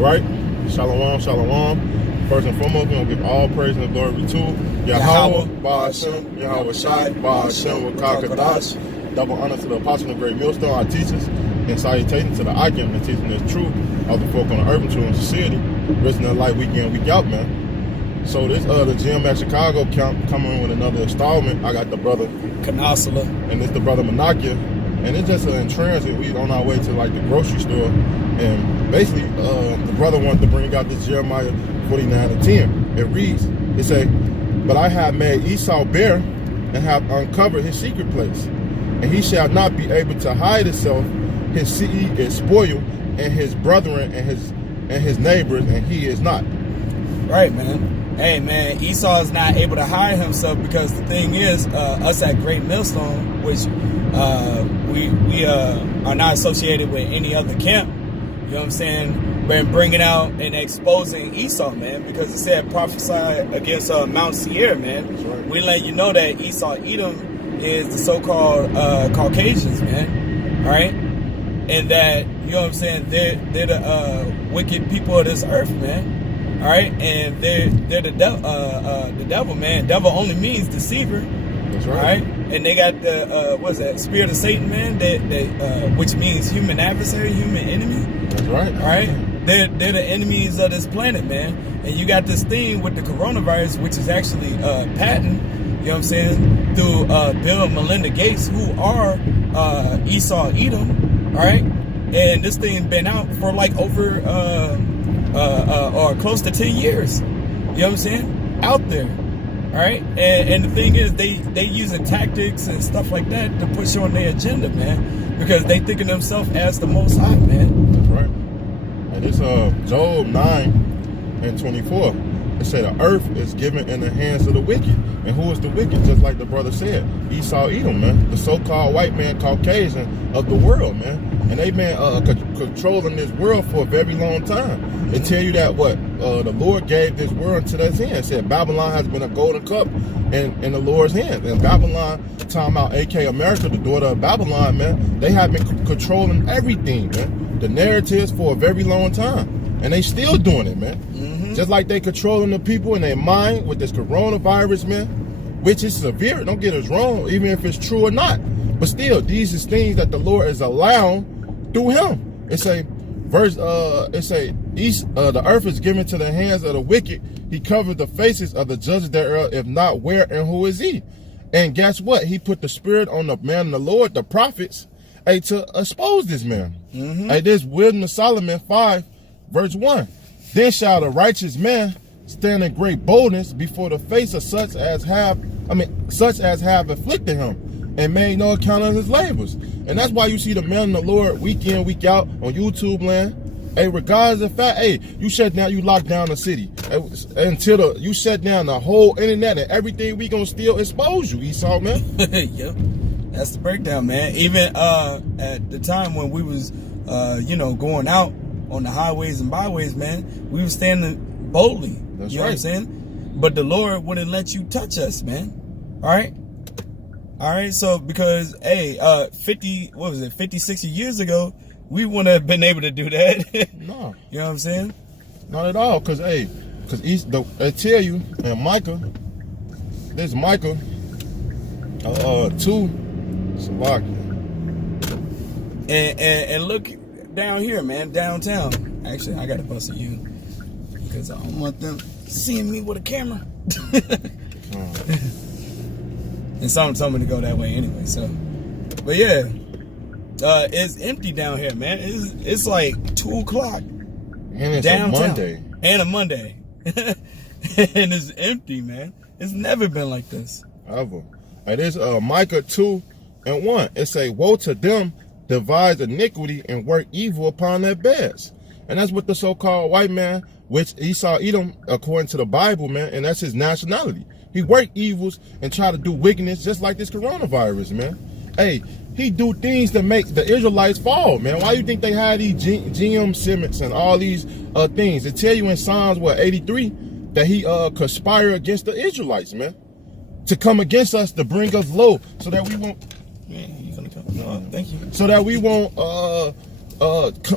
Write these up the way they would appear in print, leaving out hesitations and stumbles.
All right? Shalom, shalom. First and foremost, we're going to give all praise and glory to Yahweh, Ba'ashem, Yahweh Shai, Ba'ashem, Wakakadash. Double honor to the apostle of the great millstone, our teachers, and salutations to the icon and teaching us truth of the folk on the urban truth and sincerity, risen in light week in, week out, man. So this the Gym at Chicago coming with another installment. I got the brother Canasala, and it's the brother Manakia, and it's just in transit. We on our way to like the grocery store, and basically the brother wanted to bring out this Jeremiah 49:10. It reads, it say, "But I have made Esau bare and have uncovered his secret place, and he shall not be able to hide himself. His seed is spoiled, and his brethren and his neighbors, and he is not." Right, man. Hey, man, Esau is not able to hide himself because the thing is, us at Great Millstone, which we are not associated with any other camp. You know what I'm saying? We're bringing out and exposing Esau, man, because it said prophesy against Mount Seir, man. Right. We let you know that Esau, Edom is the so-called Caucasians, man. All right? And that, you know what I'm saying, they're the wicked people of this earth, man. All right? And they're the devil, man. Devil only means deceiver. That's right. All right? And they got the, what's that, spirit of Satan, man, which means human adversary, human enemy. That's right. All right? They're the enemies of this planet, man. And you got this thing with the coronavirus, which is actually patent, you know what I'm saying, through Bill and Melinda Gates, who are Esau, Edom, all right? And this thing been out for like over, or close to 10 years, you know what I'm saying, out there, all right? And the thing is, they using tactics and stuff like that to push on their agenda, man, because they think of themselves as the Most High, man. That's right. And it's Job 9:24. It said the earth is given in the hands of the wicked. And who is the wicked? Just like the brother said, Esau, Edom, man, the so-called white man, Caucasian of the world, man. And they been controlling this world for a very long time. They tell you that the Lord gave this world to their hand. It said Babylon has been a golden cup in the Lord's hand. And Babylon, talking about AK America, the daughter of Babylon, man, they have been controlling everything, man. The narratives for a very long time. And they still doing it, man. Mm-hmm. Just like they controlling the people in their mind with this coronavirus, man, which is severe. Don't get us wrong, even if it's true or not. But still, these is things that the Lord is allowing through him. It say, the earth is given to the hands of the wicked. He covered the faces of the judges thereof, if not where and who is he? And guess what? He put the spirit on the man of the Lord, the prophets, to expose this man. Mm-hmm. This Wisdom of Solomon 5, verse 1. Then shall the righteous man stand in great boldness before the face of such as have afflicted him, and made no account of his labors. And that's why you see the man of the Lord week in, week out on YouTube land. Hey, regardless of the fact, hey, you locked down the city. Until you shut down the whole internet and everything, we gonna still expose you, Esau, man. Yep. That's the breakdown, man. Even at the time when we was going out on the highways and byways, man, we were standing boldly. That's you know right. what I'm saying? But the Lord wouldn't let you touch us, man. All right. So because 50, 60 years ago, we wouldn't have been able to do that. No. You know what I'm saying? Not at all. Cause I tell you, and Micah, this Micah 2. And look down here, man, downtown. Actually, I gotta bust at you because I don't want them seeing me with a camera. And someone told me to go that way anyway. So, but yeah, it's empty down here, man. It's like 2 o'clock. And it's downtown. a Monday. And a Monday. And it's empty, man. It's never been like this. Ever. It is Micah 2:1. It say, woe to them devise iniquity and work evil upon their beds. And that's what the so-called white man, which Esau Edom, according to the Bible, man, and that's his nationality. He worked evils and try to do wickedness just like this coronavirus, man. Hey, he do things to make the Israelites fall, man. Why you think they had these GM Simmons and all these things? They tell you in Psalms, 83, that he conspired against the Israelites, man, to come against us, to bring us low, so that we won't. Man, you gonna come? No, thank you. So that we won't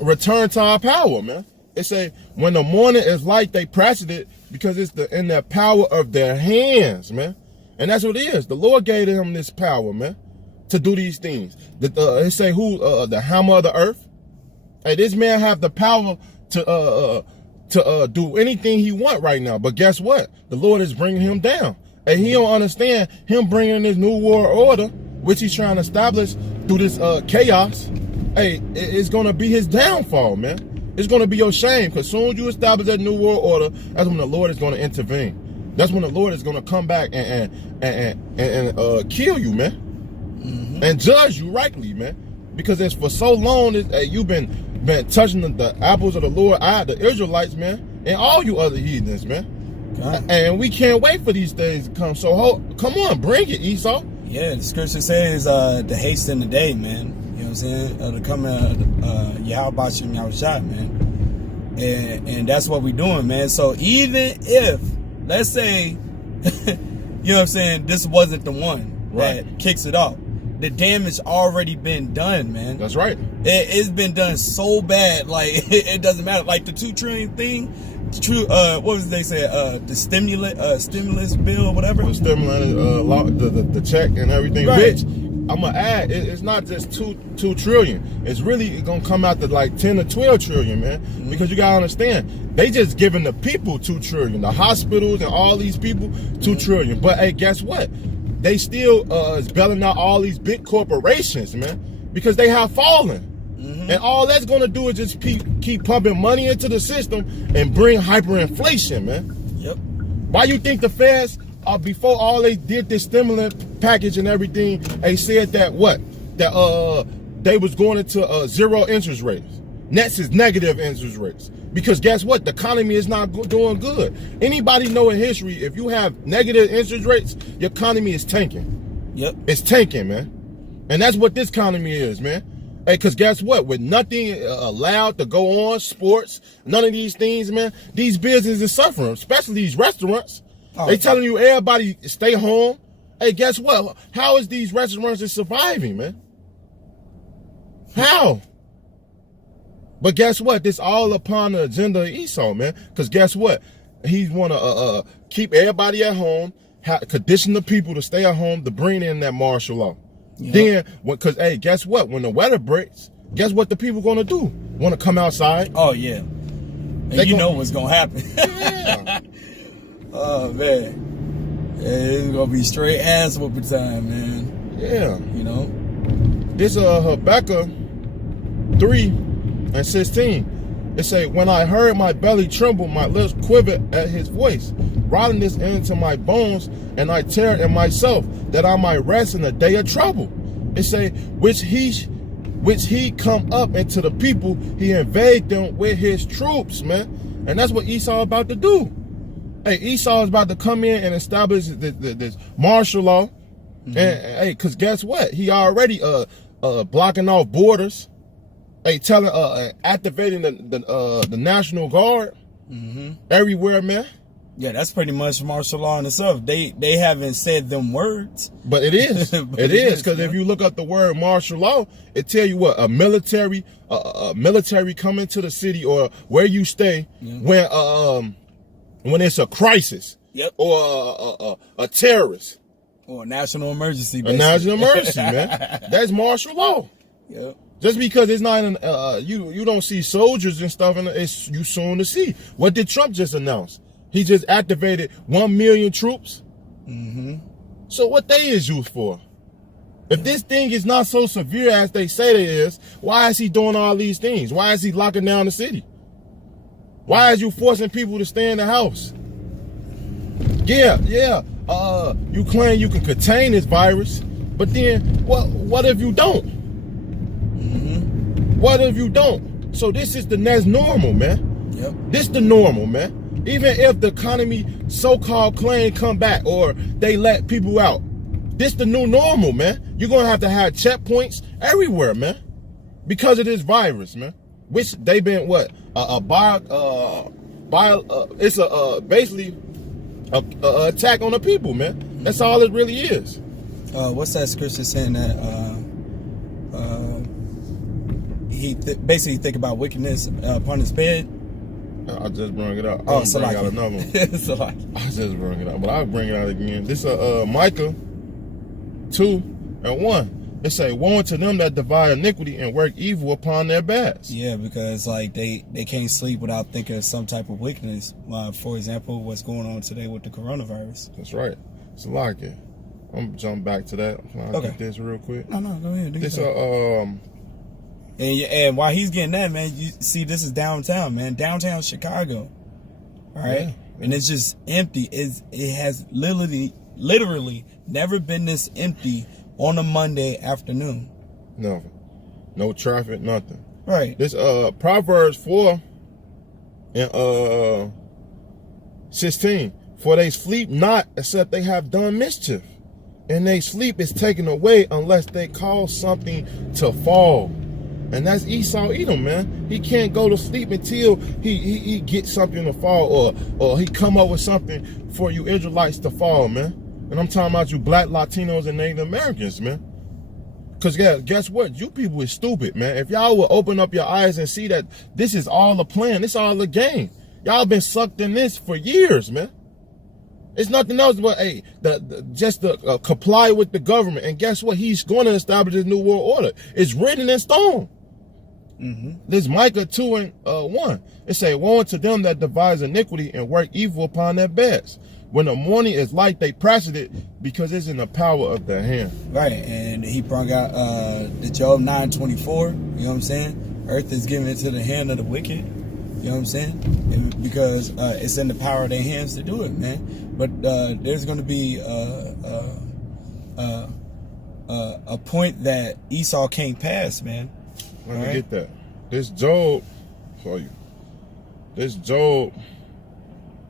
return to our power, man. It say, when the morning is light, they practice it because it's in the power of their hands, man. And that's what it is. The Lord gave them this power, man, to do these things. It say who, the hammer of the earth. Hey, this man have the power to do anything he want right now. But guess what? The Lord is bringing him down. And he don't understand him bringing this new world order, which he's trying to establish through this chaos. Hey, it's going to be his downfall, man. It's going to be your shame, because soon as you establish that new world order, that's when the Lord is going to intervene. That's when the Lord is going to come back and kill you, man. Mm-hmm. And judge you rightly, man. Because it's for so long that you've been touching the apples of the Lord eye, the Israelites, man, and all you other heathens, man. God. And we can't wait for these things to come. So come on, bring it, Esau. Yeah, the scripture says to hasten the day, man. You know what I'm saying? To come Yahweh and Yahushua, man. And that's what we're doing, man. So even if, let's say, you know what I'm saying, this wasn't the one that kicks it off. The damage already been done, man. That's right. It's been done so bad, like it doesn't matter. Like the 2 trillion thing, what was they say? The stimulus bill or whatever. The stimulus, the check and everything. Right. Which I'm gonna add, it's not just 2 trillion. It's really gonna come out to like 10 to 12 trillion, man. Mm-hmm. Because you gotta understand, they just giving the people 2 trillion, the hospitals and all these people 2 trillion. But hey, guess what? They still is bailing out all these big corporations, man, because they have fallen. Mm-hmm. And all that's going to do is just keep pumping money into the system and bring hyperinflation, man. Yep. Why you think the Feds, before all they did this stimulus package and everything, they said that that they was going into 0 interest rates. Next is negative interest rates. Because guess what? The economy is not doing good. Anybody know in history, if you have negative interest rates, your economy is tanking. Yep. It's tanking, man. And that's what this economy is, man. Hey, because guess what? With nothing allowed to go on, sports, none of these things, man, these businesses are suffering, especially these restaurants. Oh, they telling you everybody stay home. Hey, guess what? How is these restaurants surviving, man? How? But guess what? This all upon the agenda of Esau, man. Because guess what? He want to keep everybody at home, condition the people to stay at home, to bring in that martial law. Yep. Then, because, hey, guess what? When the weather breaks, guess what the people going to do? Want to come outside? Oh, yeah. And you know what's going to happen. Yeah. Oh, man. Yeah, it's going to be straight ass whooping time, man. Yeah. You know? This Habakkuk 3:16. It say, when I heard my belly tremble, my lips quivered at his voice. Riding this into my bones, and I tear in myself, that I might rest in the day of trouble. It say, which he come up into the people, he invade them with his troops, man. And that's what Esau about to do. Hey, Esau is about to come in and establish this martial law. Mm-hmm. And hey, because guess what? He already blocking off borders. Hey, activating the National Guard everywhere, man. Yeah, that's pretty much martial law in itself. They haven't said them words, but it is. It is, because if you look up the word martial law, it tell you what a military coming to the city or where you stay when it's a crisis, or a terrorist, or a national emergency. Basically. A national emergency, man. That's martial law. Yep. Just because it's not you don't see soldiers and stuff, and it's you soon to see. What did Trump just announce? He just activated 1 million troops. Mm-hmm. So what they is used for? If this thing is not so severe as they say it is, why is he doing all these things? Why is he locking down the city? Why is you forcing people to stay in the house? Yeah. You claim you can contain this virus, but then what if you don't? Mm-hmm. What if you don't? So this is the next normal, man. Yep. This the normal, man. Even if the economy so-called claim come back or they let people out, this the new normal, man. You're gonna have checkpoints everywhere, man, because of this virus, man. Which they been it's basically a attack on the people, man. That's all it really is. What's that scripture saying that he basically think about wickedness upon his bed? I just brought it up. Oh, I'm bring out another one. I just brought it up, but I'll bring it out again. This Micah 2:1. It say, "Woe unto them that divide iniquity and work evil upon their beds." Yeah, because like they can't sleep without thinking of some type of wickedness. For example, what's going on today with the coronavirus. That's right. It's a lot here. I'm gonna jump back to that. Can I get this real quick? No, go ahead. This And while he's getting that, man, you see, this is downtown, man, downtown Chicago. All right, yeah. And it's just empty. It has literally never been this empty on a Monday afternoon. No traffic, nothing. Right. This Proverbs 4:16. For they sleep not except they have done mischief, and they sleep is taken away unless they cause something to fall. And that's Esau Edom, man. He can't go to sleep until he gets something to fall, or he come up with something for you Israelites to fall, man. And I'm talking about you Black, Latinos, and Native Americans, man. Because guess what? You people is stupid, man. If y'all would open up your eyes and see that this is all a plan, this all a game. Y'all been sucked in this for years, man. It's nothing else but just to comply with the government. And guess what? He's going to establish his new world order. It's written in stone. This Micah 2:1. It say, "Woe unto them that devise iniquity and work evil upon their beds. When the morning is light, they press it because it's in the power of their hand." Right, and he brought out the Job 9:24. You know what I'm saying? Earth is given into the hand of the wicked. You know what I'm saying? And because it's in the power of their hands to do it, man. But there's going to be a point that Esau can't pass, man. Let me get that. This Job, for you. This Job,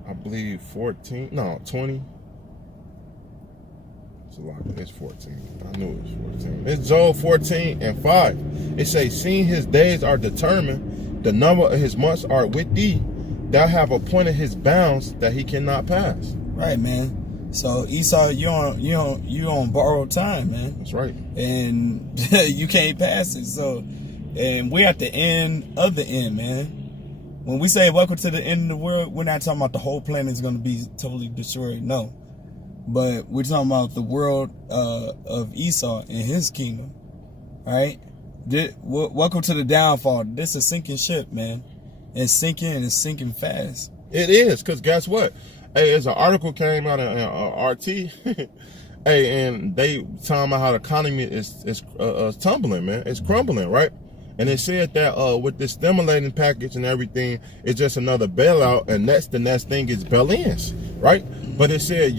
I believe 20. It's a lot. It's 14. I knew it was 14. It's Job 14:5. It says, "Seeing his days are determined, the number of his months are with thee. Thou have appointed his bounds that he cannot pass." Right, man. So Esau, you on borrowed time, man. That's right. And you can't pass it. So, and we're at the end of the end, man. When we say welcome to the end of the world, we're not talking about the whole planet is going to be totally destroyed. No. But we're talking about the world of Esau and his kingdom. All right? Welcome to the downfall. This is a sinking ship, man. It's sinking, and it's sinking fast. It is, because guess what? Hey, there's an article came out in RT. Hey, and they talking about how the economy is tumbling, man. It's crumbling, right? And they said that with this stimulating package and everything, it's just another bailout, and the next thing is bail-ins, right? But it said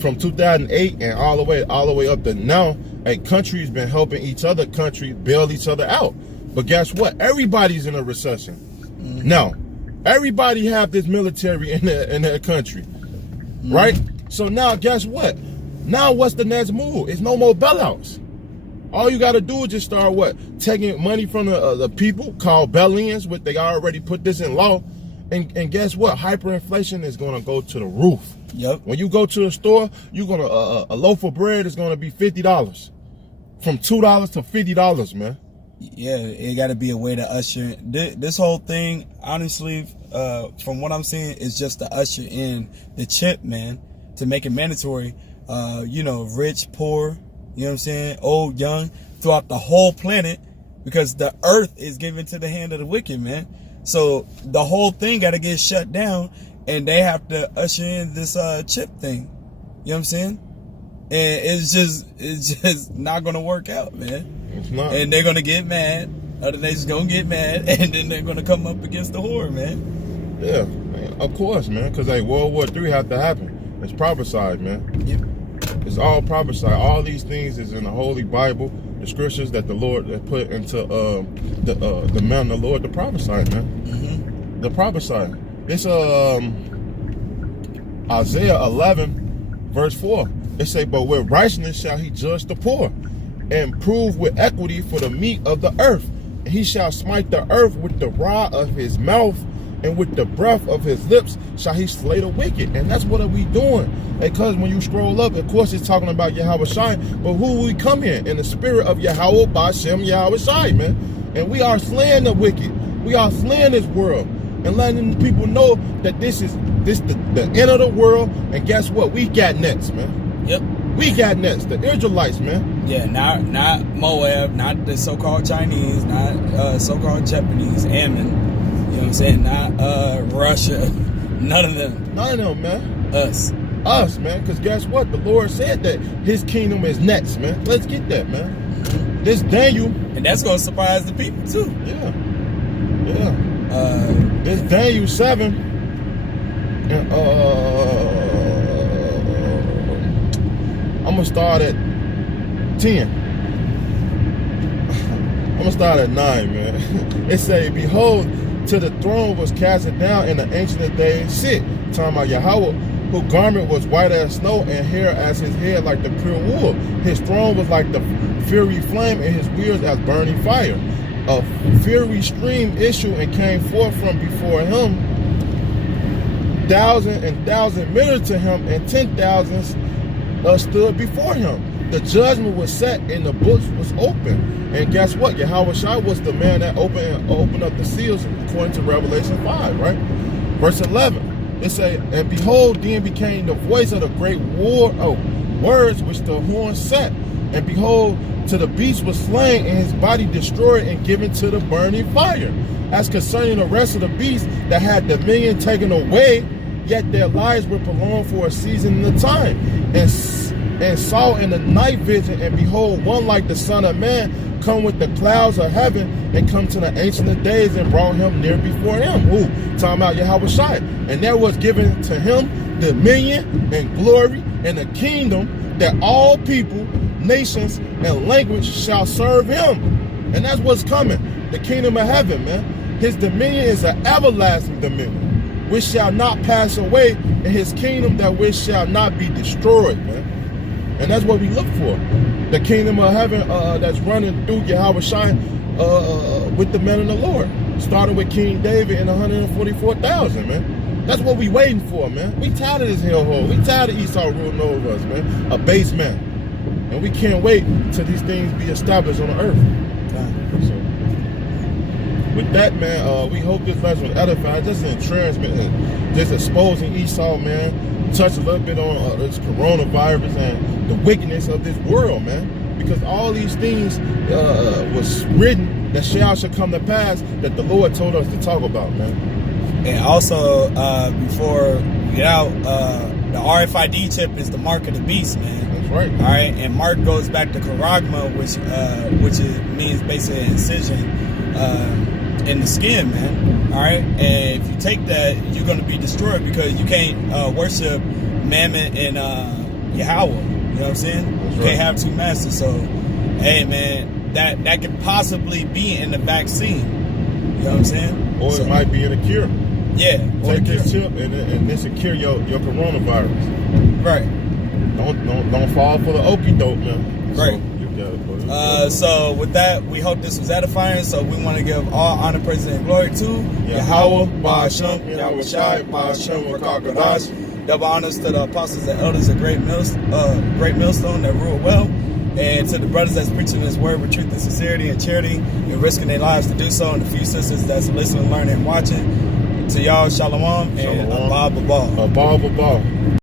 from 2008 and all the way up to now, a country's been helping each other countries bail each other out. But guess what? Everybody's in a recession. Now, everybody have this military in their country, right? So now, guess what? Now, what's the next move? It's no more bailouts. All you got to do is just start taking money from the people called bail-ins, which they already put this in law. And guess what? Hyperinflation is going to go to the roof. Yep. When you go to the store, you're going to a loaf of bread is going to be $50, from $2 to $50, man. Yeah, it got to be a way to usher this whole thing. Honestly, from what I'm seeing, is just to usher in the chip, man, to make it mandatory. Rich, poor, you know what I'm saying, old, young, throughout the whole planet, because the earth is given to the hand of the wicked, man. So the whole thing got to get shut down, and they have to usher in this chip thing. You know what I'm saying? And it's just not gonna work out, man. It's not. And they're gonna get mad. Other nations gonna get mad, and then they're gonna come up against the horde, man. Yeah, man, of course, man. Because World War III had to happen. It's prophesied, man. Yep. It's all prophesied. All these things is in the Holy Bible, the scriptures that the Lord had put into the man of the Lord to prophesy, man. The prophesy. It's Isaiah 11:4. It say, "But with righteousness shall he judge the poor, and prove with equity for the meat of the earth. And he shall smite the earth with the rod of his mouth, and with the breath of his lips shall he slay the wicked." And that's what are we doing? Because when you scroll up, of course it's talking about Yahweh Shai, but who we come here? In the spirit of Yahweh Bashem Yahweh Shai, man. And we are slaying the wicked. We are slaying this world. and letting the people know that this the end of the world. And guess what? We got next, man. Yep. We got next. The Israelites, man. Yeah, not Moab, not the so-called Chinese, not so-called Japanese, Ammon. You know what I'm saying? Not Russia. None of them. None of them, man. Us, man. Because guess what? The Lord said that His kingdom is next, man. Let's get that, man. Mm-hmm. This Daniel, and that's gonna surprise the people too. Yeah. This Daniel 7, and I'm gonna start at 10. I'm gonna start at 9, man. It say, behold, to the throne was casted down in the ancient of days sit, talking about Yahweh, whose garment was white as snow and hair as his head like the pure wool. His throne was like the fiery flame and his wheels as burning fire. A fiery stream issued and came forth from before him. Thousand and thousand ministered to him, and 10,000 stood before him. The judgment was set and the books was open. And guess what? Yahweh Shai was the man that opened up the seals according to Revelation 5, right? Verse 11. It say, and behold, then became the voice of the great words which the horn set. And behold, to the beast was slain, and his body destroyed and given to the burning fire. As concerning the rest of the beasts that had dominion taken away, yet their lives were prolonged for a season and a time. And saw in the night vision, and behold, one like the Son of Man come with the clouds of heaven, and come to the Ancient of Days, and brought him near before him. Who? Talking about Yahweh Shai. And there was given to him dominion and glory and a kingdom, that all people, nations, and language shall serve him. And that's what's coming. The kingdom of heaven, man. His dominion is an everlasting dominion, which shall not pass away, and his kingdom that which shall not be destroyed, man. And that's what we look for. The kingdom of heaven that's running through Yahweh Shai with the men of the Lord. Starting with King David and 144,000, man. That's what we waiting for, man. We tired of this hellhole. We tired of Esau ruling over us, man. A base man. And we can't wait till these things be established on the earth. So, with that, man, we hope this lesson was edified. Just in transmitting, just exposing Esau, man. Touch a little bit on this coronavirus and the wickedness of this world, man. Because all these things was written that shall come to pass, that the Lord told us to talk about, man. And also, before we get out, the RFID chip is the mark of the beast, man. That's right. All right, and mark goes back to charagma, which means basically an incision in the skin, man. All right, and if you take that, you're going to be destroyed, because you can't worship Mammon and Yahweh. You know what I'm saying? That's you can't have two masters. So, hey, man, that could possibly be in the vaccine. You know what I'm saying? Or it might be in a cure. Yeah. Take this chip and this will cure your coronavirus. Right. Don't fall for the okie doke, man. Right. So with that, we hope this was edifying. So we want to give all honor, praise, and glory to Yahweh, Ba'ashem, Yahweh Shai, Ba'ashem, Wakakadash. Double honors to the apostles and elders of Great Millstone that rule well. And to the brothers that's preaching this word with truth and sincerity and charity and risking their lives to do so. And the few sisters that's listening, learning, and watching. To y'all, shalom, and Abba Baba.